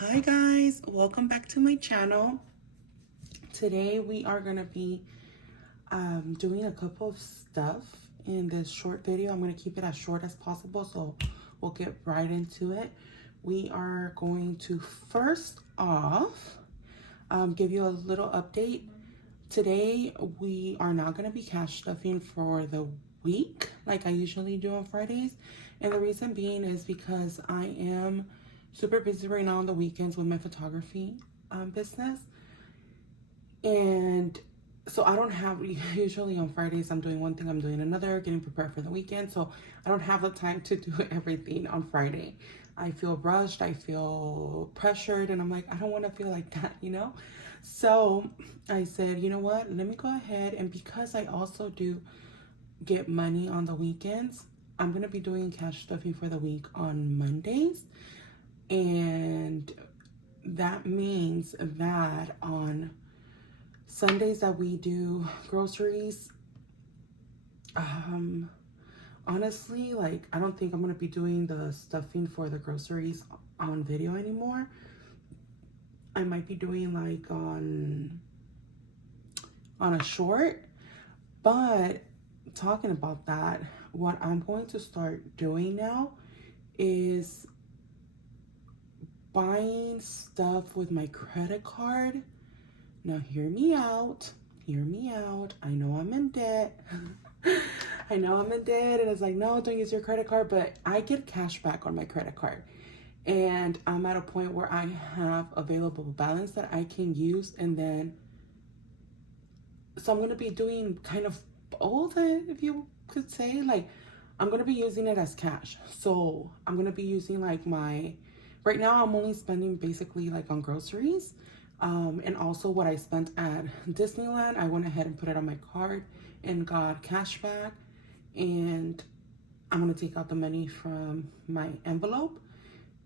Hi guys, welcome back to my channel. Today we are going to be doing a couple of stuff in this short video. I'm going to keep it as short as possible, so we'll get right into it. We are going to first off give you a little update. Today we are not going to be cash stuffing for the week like I usually do on Fridays, and the reason being is because I am super busy right now on the weekends with my photography business, and so I don't have, usually on Fridays I'm doing one thing, I'm doing another, getting prepared for the weekend, so I don't have the time to do everything on Friday. I feel rushed, I feel pressured, and I'm like, I don't want to feel like that, you know? So I said, you know what, let me go ahead, and because I also do get money on the weekends, I'm going to be doing cash stuffing for the week on Mondays. And that means that on Sundays that we do groceries, honestly, like, I don't think I'm going to be doing the stuffing for the groceries on video anymore. I might be doing like on a short, but talking about that, what I'm going to start doing now is buying stuff with my credit card. Now hear me out, hear me out. I know I'm in debt. I know I'm in debt, and it's like, no, don't use your credit card, but I get cash back on my credit card. And I'm at a point where I have available balance that I can use, and then, so I'm gonna be doing kind of both, if you could say. Like, I'm gonna be using it as cash. So I'm gonna be using like right now I'm only spending basically like on groceries. And also what I spent at Disneyland, I went ahead and put it on my card and got cash back. And I'm gonna take out the money from my envelope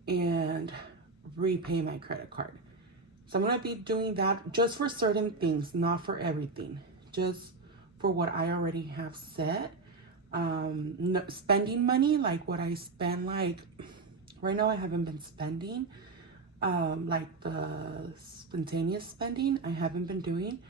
and repay my credit card. So I'm gonna be doing that just for certain things, not for everything, just for what I already have set. No, spending money, like what I spend, like right now I haven't been spending, like the spontaneous spending I haven't been doing,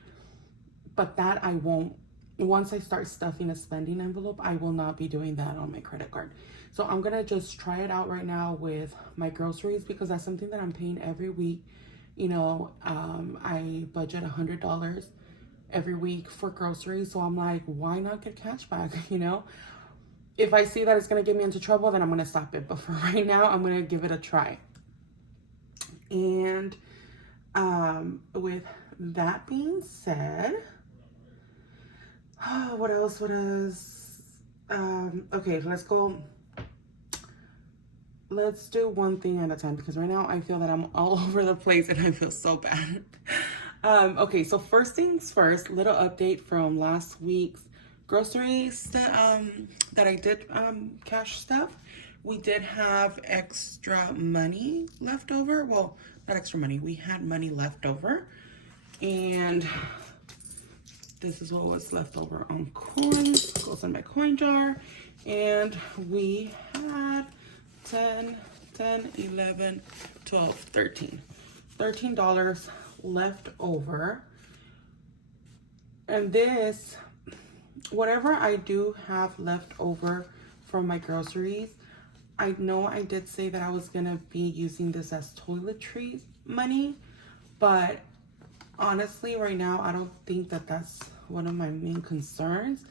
but that I won't. Once I start stuffing a spending envelope, I will not be doing that on my credit card. So I'm gonna just try it out right now with my groceries, because that's something that I'm paying every week. You know, I budget $100 every week for groceries, so I'm like, why not get cash back? You know, if I see that it's gonna get me into trouble, then I'm gonna stop it. But for right now, I'm gonna give it a try. And with that being said, what else? Okay, let's do one thing at a time, because right now I feel that I'm all over the place and I feel so bad. Okay, so first things first, little update from last week's groceries that I did cash stuff. We did have extra money left over. Well, not extra money, we had money left over, and this is what was left over on coins. Goes in my coin jar, and we had 10, 11, 12, 13. $13 left over. And this, whatever I do have left over from my groceries, I know I did say that I was gonna be using this as toiletries money, but honestly, right now, I don't think that that's one of my main concerns.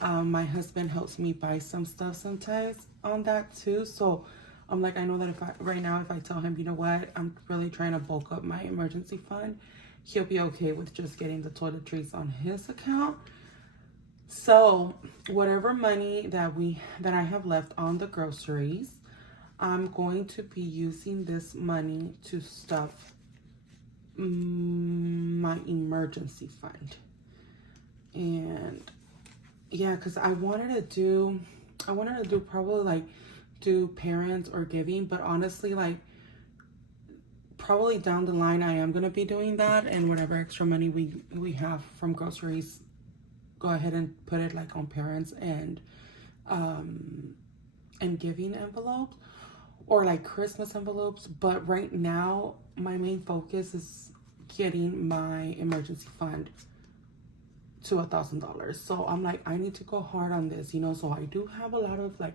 My husband helps me buy some stuff sometimes on that too. So I'm like, I know that if I tell him, you know what, I'm really trying to bulk up my emergency fund, he'll be okay with just getting the toiletries on his account. So whatever money that I have left on the groceries, I'm going to be using this money to stuff my emergency fund. And yeah, because I wanted to do probably like do parents or giving, but honestly, like, probably down the line I am gonna be doing that, and whatever extra money we have from groceries, go ahead and put it like on parents and giving envelopes. or like Christmas envelopes. But right now, my main focus is getting my emergency fund to $1,000. So I'm like, I need to go hard on this, you know. So I do have a lot of like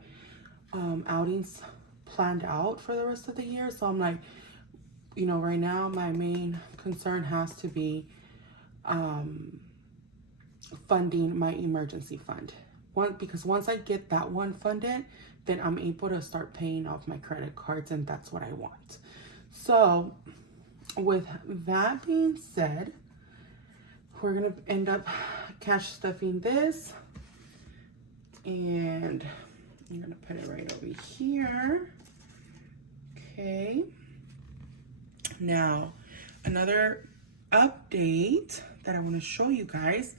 outings planned out for the rest of the year. So I'm like, you know, right now my main concern has to be funding my emergency fund. Because once I get that one funded, then I'm able to start paying off my credit cards, and that's what I want. So with that being said, we're gonna end up cash stuffing this, and I'm gonna put it right over here. Okay. Now, another update that I want to show you guys.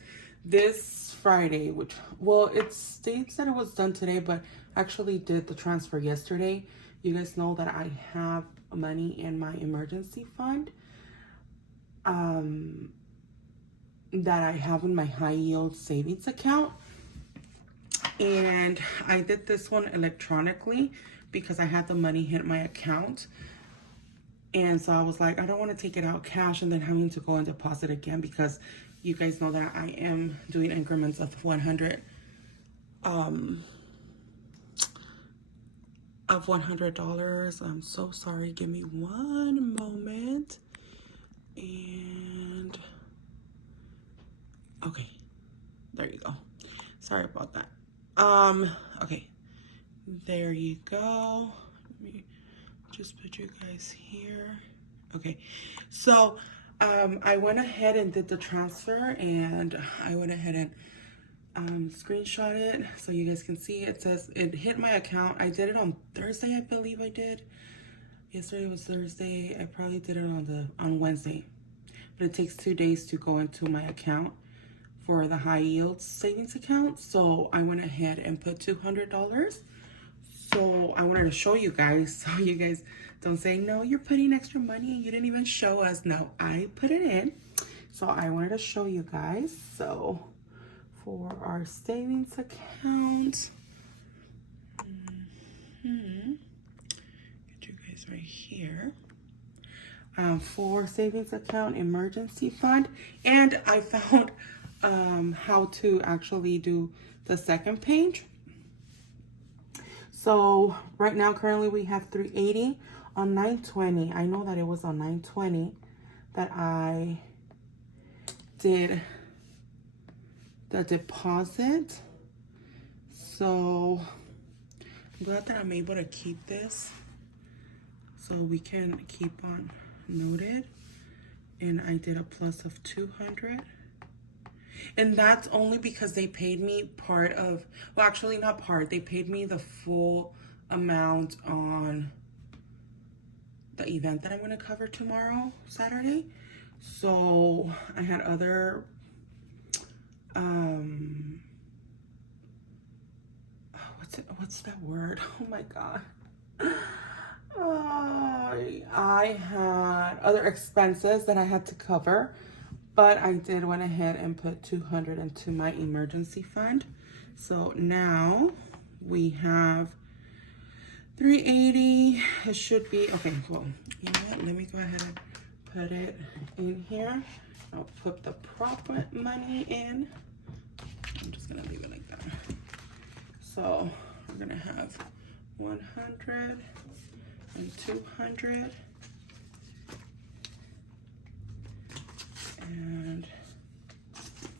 This Friday, which, well, it states that it was done today, but actually did the transfer yesterday. You guys know that I have money in my emergency fund that I have in my high yield savings account. And I did this one electronically because I had the money hit my account. And so I was like, I don't want to take it out cash and then having to go and deposit again, because you guys know that I am doing increments of $100. I'm so sorry. Give me one moment. And okay, there you go. Sorry about that. Okay, there you go. Let me just put you guys here. Okay, so I went ahead and did the transfer, and I went ahead and screenshot it so you guys can see. It says it hit my account. I did it on Thursday, I believe I did. Yesterday was Thursday. I probably did it on Wednesday, but it takes 2 days to go into my account for the high yield savings account. So I went ahead and put $200. So I wanted to show you guys, so you guys don't say, no, you're putting extra money and you didn't even show us. No, I put it in. So I wanted to show you guys. So for our savings account, get you guys right here. For savings account, emergency fund, and I found how to actually do the second page. So right now, currently we have $380 on 9/20. I know that it was on 9/20 that I did the deposit. So I'm glad that I'm able to keep this so we can keep on noted. And I did a plus of 200. And that's only because they paid me part of, well, actually not part, they paid me the full amount on the event that I'm going to cover tomorrow, Saturday. So I had other, what's that word? Oh my God. I had other expenses that I had to cover. But I did went ahead and put 200 into my emergency fund. So now we have 380. It should be, okay, well, you know what? Let me go ahead and put it in here. I'll put the proper money in. I'm just gonna leave it like that. So we're gonna have 100 and 200. And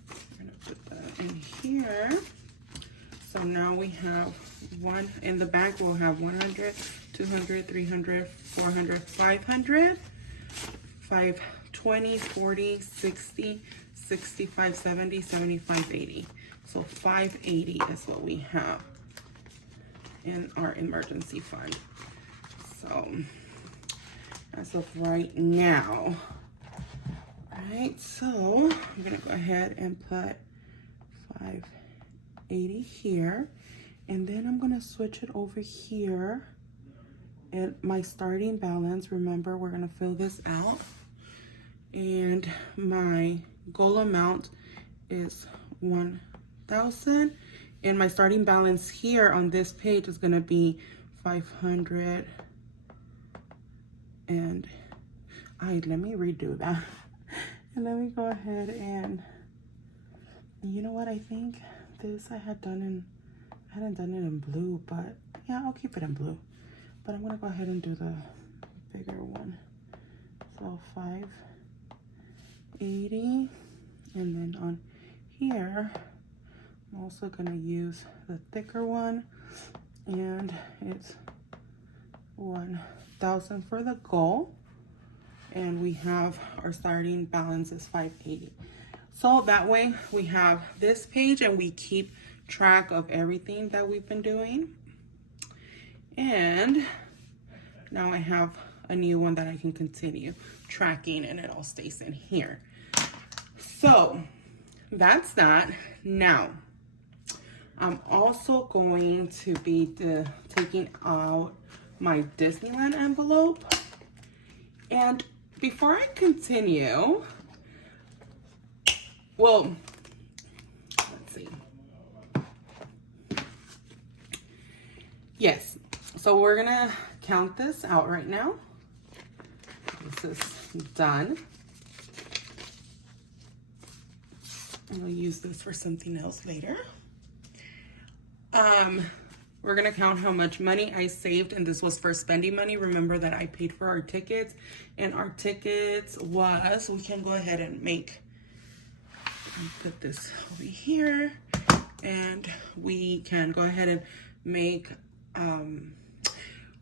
I'm gonna put that in here. So now we have one in the bank. We'll have 100, 200, 300, 400, 500, 520, 40, 60, 65, 70, 75, 80. So 580 is what we have in our emergency fund. So as of right now, right, so I'm gonna go ahead and put 580 here, and then I'm gonna switch it over here at my starting balance. Remember, we're gonna fill this out, and my goal amount is 1,000, and my starting balance here on this page is gonna be 500 And let me redo that. And let me go ahead and, you know what, I think this I hadn't done it in blue, but yeah, I'll keep it in blue. But I'm gonna go ahead and do the bigger one. So 580, and then on here, I'm also gonna use the thicker one, and it's 1,000 for the goal. And we have our starting balance is 580. So that way we have this page and we keep track of everything that we've been doing. And now I have a new one that I can continue tracking, and it all stays in here. So that's that. Now I'm also going to be taking out my Disneyland envelope. And before I continue, well, let's see. Yes, so we're gonna count this out right now. This is done. I'll use this for something else later. We're gonna count how much money I saved, and this was for spending money. Remember that I paid for our tickets, and our tickets was, we can go ahead and put this over here, and we can go ahead and make,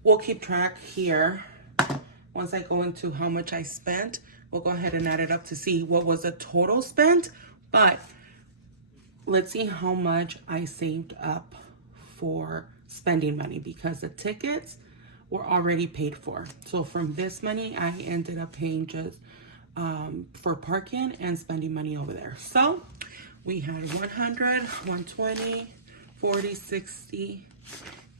we'll keep track here. Once I go into how much I spent, we'll go ahead and add it up to see what was the total spent, but let's see how much I saved up for spending money, because the tickets were already paid for. So from this money, I ended up paying just for parking and spending money over there. So we had 100, 120, 40, 60,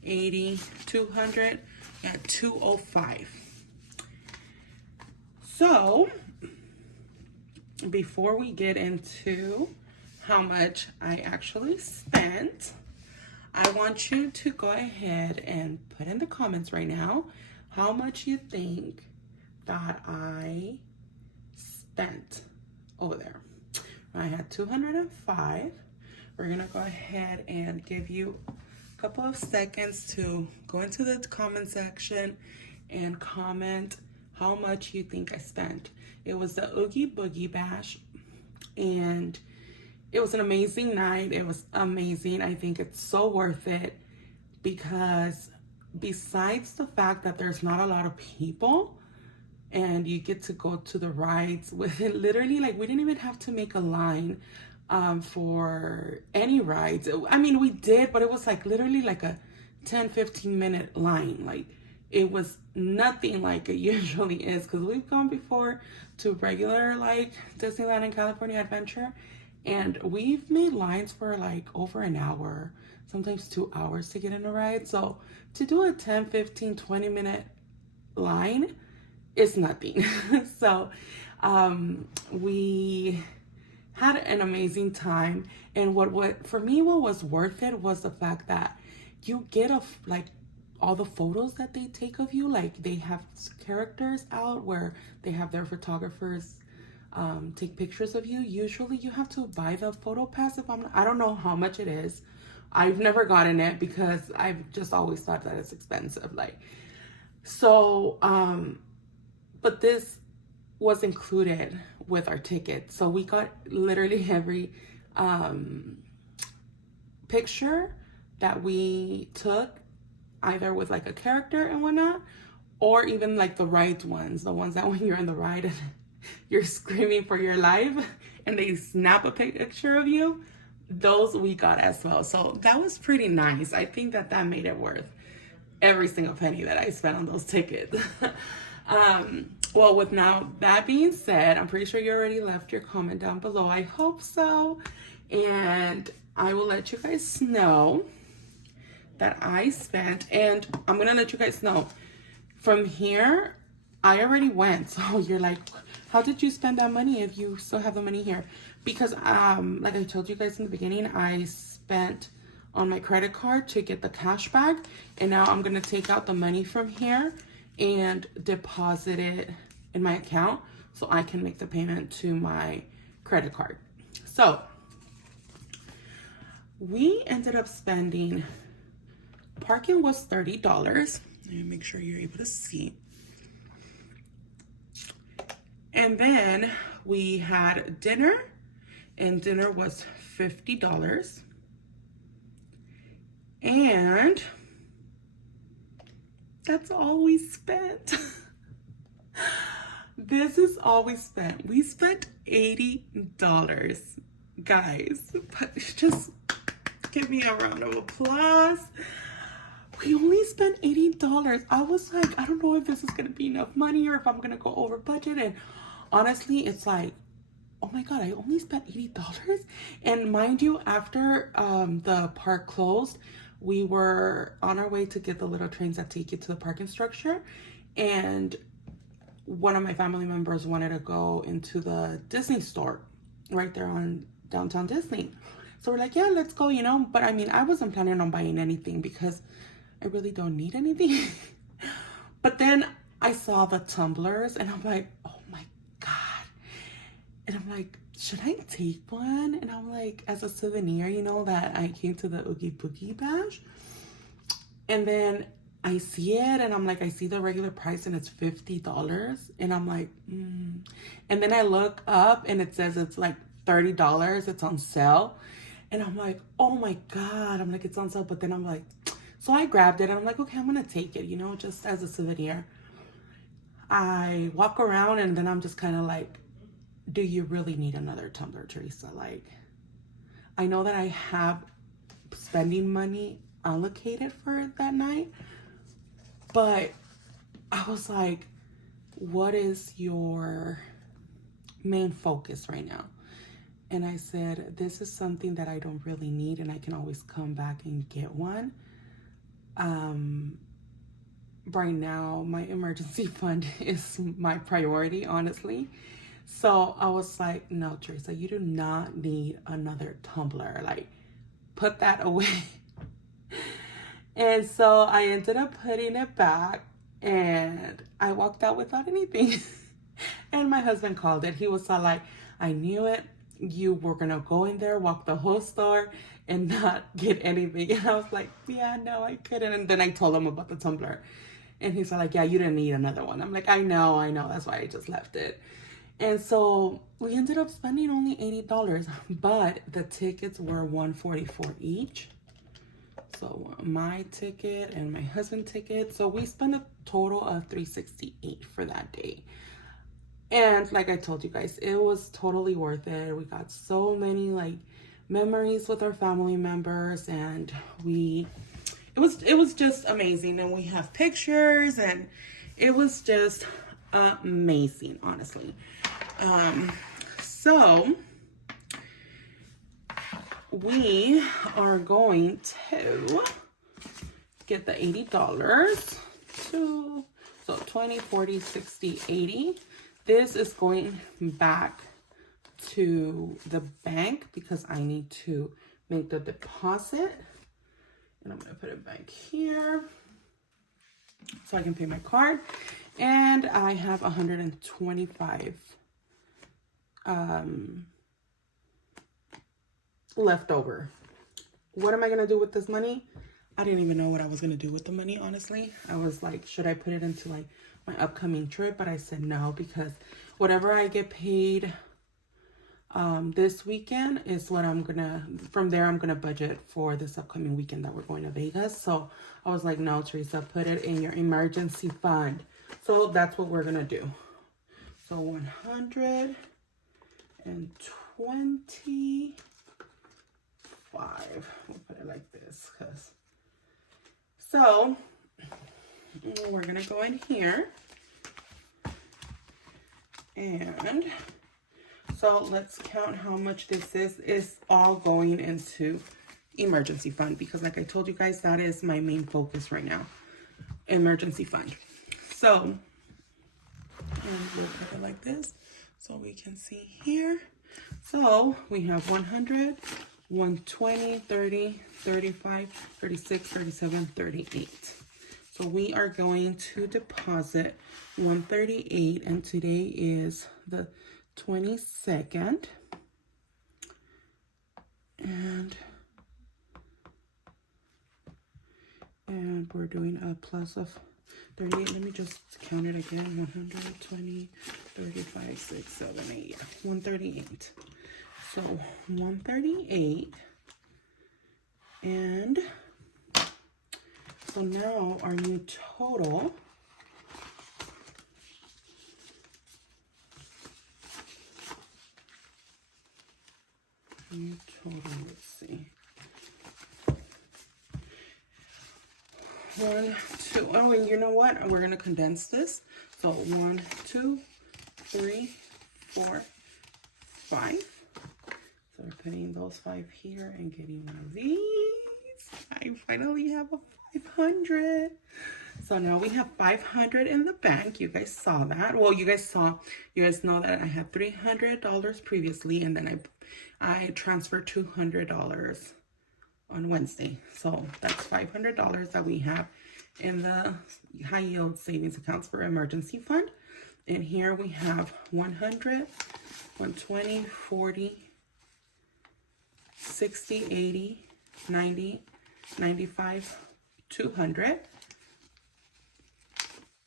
80, 200, and 205. So before we get into how much I actually spent, I want you to go ahead and put in the comments right now how much you think that I spent over there. I had 205. We're gonna go ahead and give you a couple of seconds to go into the comment section and comment how much you think I spent. It was the Oogie Boogie Bash, and it was an amazing night. It was amazing. I think it's so worth it, because besides the fact that there's not a lot of people and you get to go to the rides with it, literally, like, we didn't even have to make a line for any rides. I mean, we did, but it was like literally like a 10-15 minute line. Like, it was nothing like it usually is, because we've gone before to regular like Disneyland and California Adventure, and we've made lines for like over an hour, sometimes 2 hours to get in a ride. So to do a 10, 15, 20 minute line is nothing. So we had an amazing time. And what for me, what was worth it was the fact that you get like all the photos that they take of you. Like, they have characters out where they have their photographers take pictures of you. Usually you have to buy the photo pass. I don't know how much it is. I've never gotten it because I've just always thought that it's expensive. Like, so, but this was included with our ticket. So we got literally every picture that we took, either with like a character and whatnot, or even like the ride ones, the ones that when you're in the ride and you're screaming for your life and they snap a picture of you, those we got as well. So that was pretty nice. I think that made it worth every single penny that I spent on those tickets. Well, with now that being said, I'm pretty sure you already left your comment down below. I hope so. And I will let you guys know that I spent, and I'm gonna let you guys know from here, I already went. So you're like, how did you spend that money if you still have the money here? Because like I told you guys in the beginning, I spent on my credit card to get the cash back, and now I'm gonna take out the money from here and deposit it in my account so I can make the payment to my credit card. So we ended up spending, parking was $30. Let me make sure you're able to see. And then we had dinner, and dinner was $50. And that's all we spent. This is all we spent. We spent $80, guys. But just give me a round of applause. We only spent $80. I was like, I don't know if this is gonna be enough money or if I'm gonna go over budget. And honestly, it's like, oh my God, I only spent $80. And mind you, after the park closed, we were on our way to get the little trains that take you to the parking structure. And one of my family members wanted to go into the Disney store right there on downtown Disney. So we're like, yeah, let's go, you know. But I mean, I wasn't planning on buying anything because I really don't need anything. But then I saw the tumblers and I'm like, oh my God. And I'm like, should I take one? And I'm like, as a souvenir, you know, that I came to the Oogie Boogie Bash. And then I see it and I'm like, I see the regular price and it's $50. And I'm like, And then I look up and it says it's like $30. It's on sale. And I'm like, oh my God. I'm like, it's on sale. But then I'm like, so I grabbed it and I'm like, okay, I'm going to take it, you know, just as a souvenir. I walk around and then I'm just kind of like, do you really need another tumbler, Teresa? Like, I know that I have spending money allocated for that night, but I was like, what is your main focus right now? And I said, this is something that I don't really need and I can always come back and get one. Right now, my emergency fund is my priority, honestly. So I was like, no, Teresa, you do not need another tumbler. Like, put that away. And so I ended up putting it back and I walked out without anything. And my husband called it. He was all like, I knew it. You were going to go in there, walk the whole store and not get anything. And I was like, yeah, no, I couldn't. And then I told him about the tumbler. And he's like, yeah, you didn't need another one. I'm like, I know. That's why I just left it. And so we ended up spending only $80, but the tickets were $144 each. So my ticket and my husband's ticket. So we spent a total of $368 for that day. And like I told you guys, it was totally worth it. We got so many like memories with our family members, and it was just amazing. And we have pictures, and it was just amazing, honestly. So we are going to get the $80 to, so 20, 40, 60, 80. This is going back to the bank because I need to make the deposit. And I'm going to put it back here so I can pay my card. And I have 125 left over. What am I going to do with this money? I didn't even know what I was going to do with the money, honestly. I was like, should I put it into like my upcoming trip? But I said no, because whatever I get paid this weekend is what I'm gonna, from there I'm gonna budget for this upcoming weekend that we're going to Vegas. So I was like, no, Teresa, put it in your emergency fund. So that's what we're gonna do. So 125. We'll put it like this, cause so we're gonna go in here, and so let's count how much this is. It's all going into emergency fund because, like I told you guys, that is my main focus right now, emergency fund. So and we'll put it like this so we can see here. So we have 100, 120, 30, 35, 36, 37, 38. So we are going to deposit 138, and today is the 22nd. And we're doing a plus of 38. Let me just count it again. 120, 35, 6, 7, 8. 138. So 138. And so now our new total let's see. 1, 2. Oh, and you know what? We're gonna condense this. So 1, 2, 3, 4, 5. So we're putting those 5 here and getting one of these. I finally have a 500. So now we have 500 in the bank. You guys saw that. Well, you guys know that I had $300 previously, and then I transferred $200 on Wednesday. So that's $500 that we have in the high yield savings accounts for emergency fund. And here we have 100, 120, 40, 60, 80, 90, 95, 200,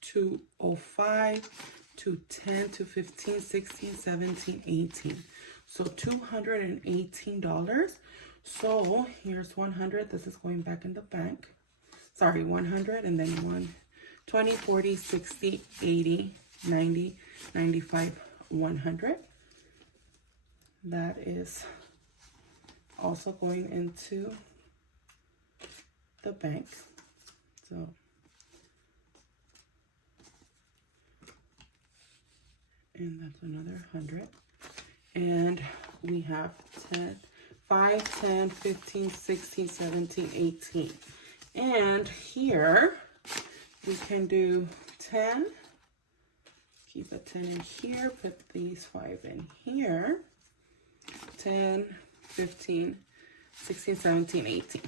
205, 210, 215, 16, 17, 18. So $218. So here's 100. This is going back in the bank. Sorry, 100, and then 120, 40, 60, 80, 90, 95, 100. That is also going into the bank. So and that's another 100. And we have 10, 5, 10, 15, 16, 17, 18. And here we can do 10. Keep a 10 in here. Put these 5 in here. 10, 15, 16, 17, 18.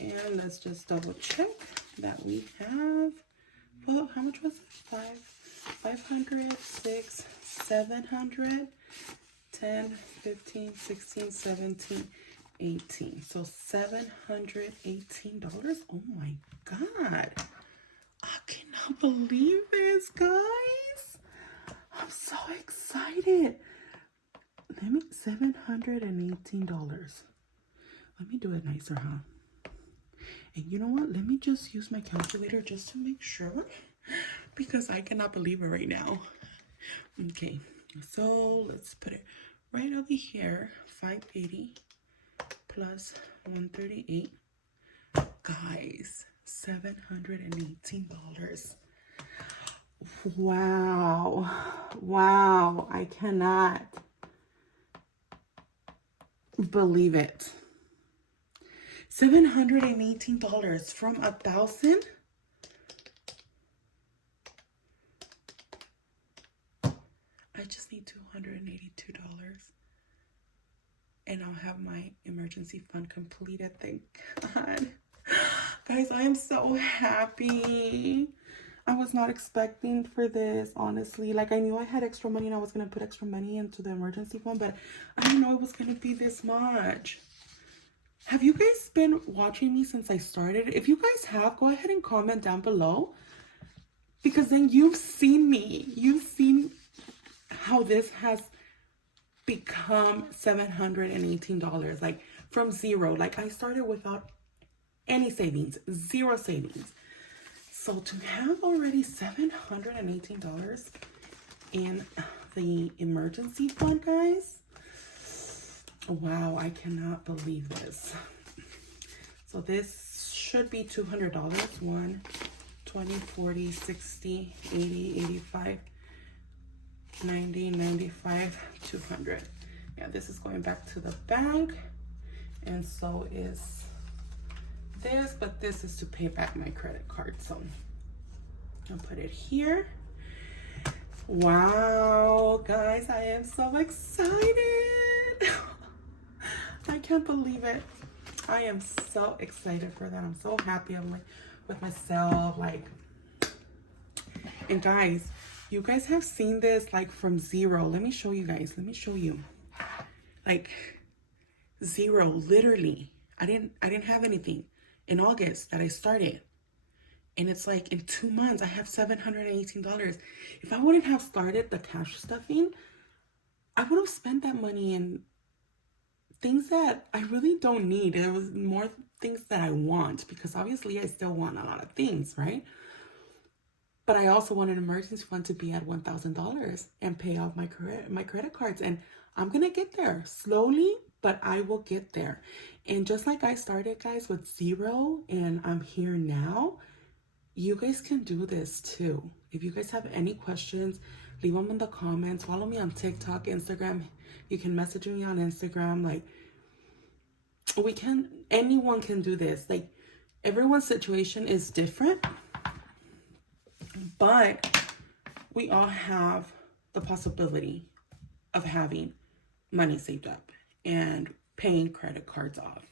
And let's just double check that we have, well, how much was it? 500, 6, 700, 10, 15, 16, 17, 18. So $718. Oh my God. I cannot believe this, guys. I'm so excited. Let me, $718. Let me do it nicer, huh? And you know what? Let me just use my calculator just to make sure, because I cannot believe it right now. Okay, so let's put it right over here. 580 plus 138. Guys, $718. Wow. Wow. I cannot believe it. $718 from 1,000. I just need $282. And I'll have my emergency fund completed. Thank God. Guys, I am so happy. I was not expecting for this, honestly. Like, I knew I had extra money and I was going to put extra money into the emergency fund, but I didn't know it was going to be this much. Have you guys been watching me since I started? If you guys have, go ahead and comment down below, because then you've seen me. You've seen how this has become $718, like from zero. Like, I started without any savings, 0 savings. So to have already $718 in the emergency fund, guys, wow, I cannot believe this. So this should be $200. 1, 20, 40, 60, 80, 85, 90, 95, 200. Yeah, this is going back to the bank. And so is this, but this is to pay back my credit card. So I'll put it here. Wow, guys, I am so excited. I can't believe it. I am so excited for that. I'm so happy. I'm like with myself, like, and guys, you guys have seen this like from zero. Let me show you guys. Let me show you. Like zero, literally. I didn't have anything in August that I started. And it's like in 2 months, I have $718. If I wouldn't have started the cash stuffing, I would have spent that money in things that I really don't need. It was more things that I want, because obviously I still want a lot of things, right? But I also want an emergency fund to be at $1,000 and pay off my credit cards. And I'm going to get there slowly, but I will get there. And just like I started, guys, with zero, and I'm here now, you guys can do this too. If you guys have any questions, leave them in the comments. Follow me on TikTok, Instagram. You can message me on Instagram. Like, anyone can do this. Like, everyone's situation is different, but we all have the possibility of having money saved up and paying credit cards off.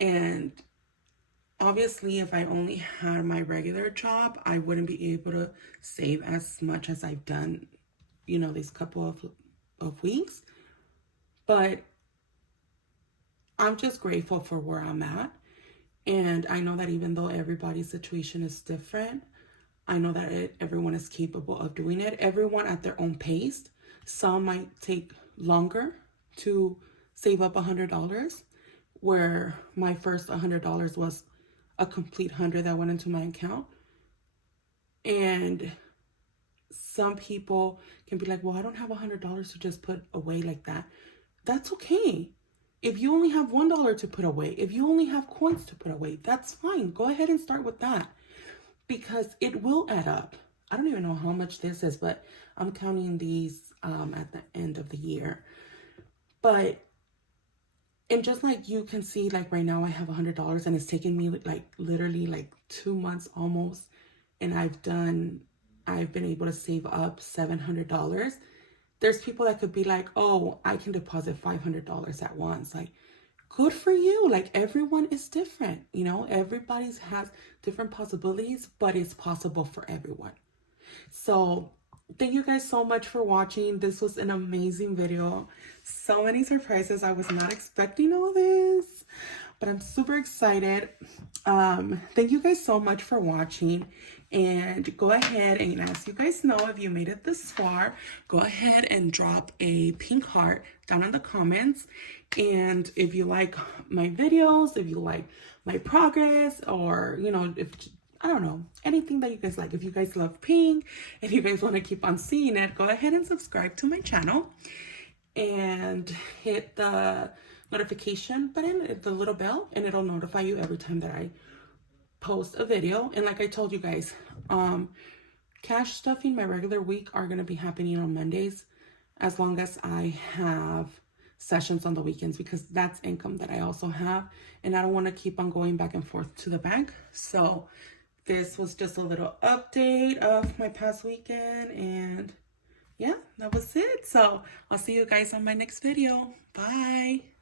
And obviously, if I only had my regular job, I wouldn't be able to save as much as I've done, you know, these couple of weeks. But I'm just grateful for where I'm at. And I know that even though everybody's situation is different, I know that everyone is capable of doing it. Everyone at their own pace. Some might take longer to save up $100, where my first $100 was a complete 100 that went into my account. And some people can be like, well, I don't have $100 to just put away like that. That's okay. If you only have $1 to put away, if you only have coins to put away, that's fine. Go ahead and start with that, because it will add up. I don't even know how much this is, but I'm counting these at the end of the year. But, and just like you can see, like right now I have $100, and it's taken me like literally like 2 months almost. And I've been able to save up $700. There's people that could be like, oh, I can deposit $500 at once. Like, good for you. Like, everyone is different. You know, everybody has different possibilities, but it's possible for everyone. So thank you guys so much for watching. This was an amazing video. So many surprises. I was not expecting all this, but I'm super excited. Thank you guys so much for watching. And go ahead, and as you guys know, if you made it this far, go ahead and drop a pink heart down in the comments. And if you like my videos, if you like my progress, or, you know, if, I don't know, anything that you guys like, if you guys love pink, if you guys want to keep on seeing it, go ahead and subscribe to my channel and hit the notification button, the little bell, and it'll notify you every time that I post a video. And like I told you guys, cash stuffing, my regular week, are going to be happening on Mondays, as long as I have sessions on the weekends, because that's income that I also have, and I don't want to keep on going back and forth to the bank. So this was just a little update of my past weekend, and yeah, that was it. So I'll see you guys on my next video. Bye.